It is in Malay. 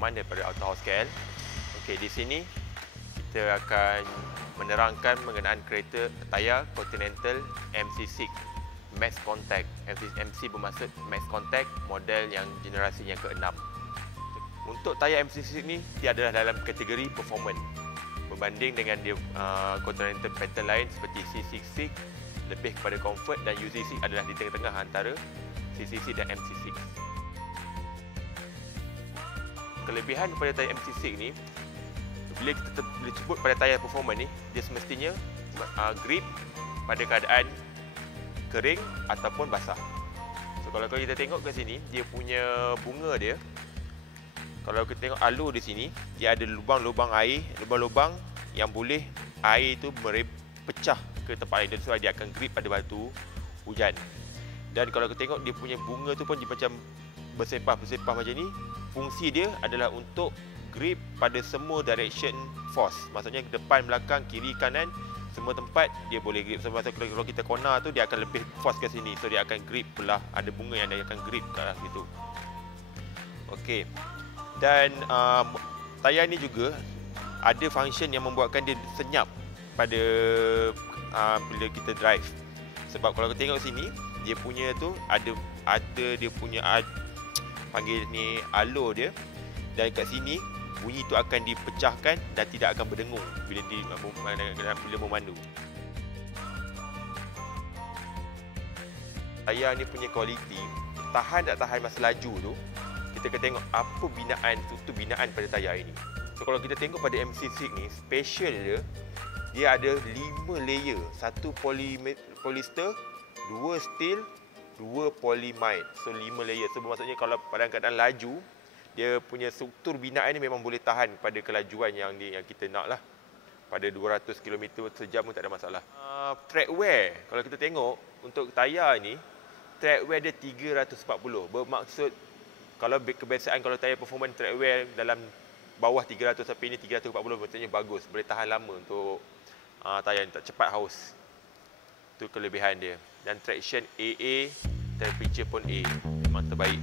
teman daripada Autohaus KL. Okey, di sini kita akan menerangkan mengenai kereta tayar Continental MC6 Max Contact. MC bermaksud Max Contact, model yang generasi yang ke-6. Untuk tayar MC6 ni, dia adalah dalam kategori performance. Berbanding dengan dia Continental pattern lain seperti C66, lebih kepada comfort, dan UC6 adalah di tengah-tengah antara C66 dan MC6. Kelebihan pada tayar MC6 ni, bila kita boleh sebut pada tayar performance ni, dia semestinya grip pada keadaan kering ataupun basah. So kalau kita tengok ke sini, dia punya bunga dia, kalau kita tengok alur di sini, dia ada lubang-lubang air, lubang-lubang yang boleh air itu pecah ke tempat lain. So dia akan grip pada batu hujan. Dan kalau kita tengok dia punya bunga tu pun dia macam bersepah macam ni. Fungsi dia adalah untuk grip pada semua direction force. Maksudnya depan, belakang, kiri, kanan, semua tempat dia boleh grip. So kalau kita corner tu, dia akan lebih force ke sini. So dia akan grip belah, ada bunga yang dia akan grip ke arah situ. Okey. Dan tayar ni juga ada function yang membuatkan dia senyap pada bila kita drive. Sebab kalau kita tengok sini, dia punya tu ada dia punya panggil ni alur dia, dan kat sini bunyi tu akan dipecahkan dan tidak akan berdengung bila memandu. Tayar ni punya kualiti, tahan tak tahan masa laju tu, kita kena tengok apa binaan pada tayar ini. So kalau kita tengok pada MC6 ni, special dia ada 5 layer, 1 polyester, 2 steel, 2 polyamide. So 5 layer. So maksudnya kalau pada keadaan laju, dia punya struktur binaan ni memang boleh tahan pada kelajuan yang kita nak lah. Pada 200 km sejam pun tak ada masalah. Track wear, kalau kita tengok untuk tayar ni, track wear dia 340. Bermaksud kalau kebiasaan kalau tayar performance track wear dalam bawah 300 sampai ni 340, maksudnya bagus, boleh tahan lama untuk tayar ni, tak cepat haus. Itu kelebihan dia. Dan traction AA, temperature pun A, memang terbaik.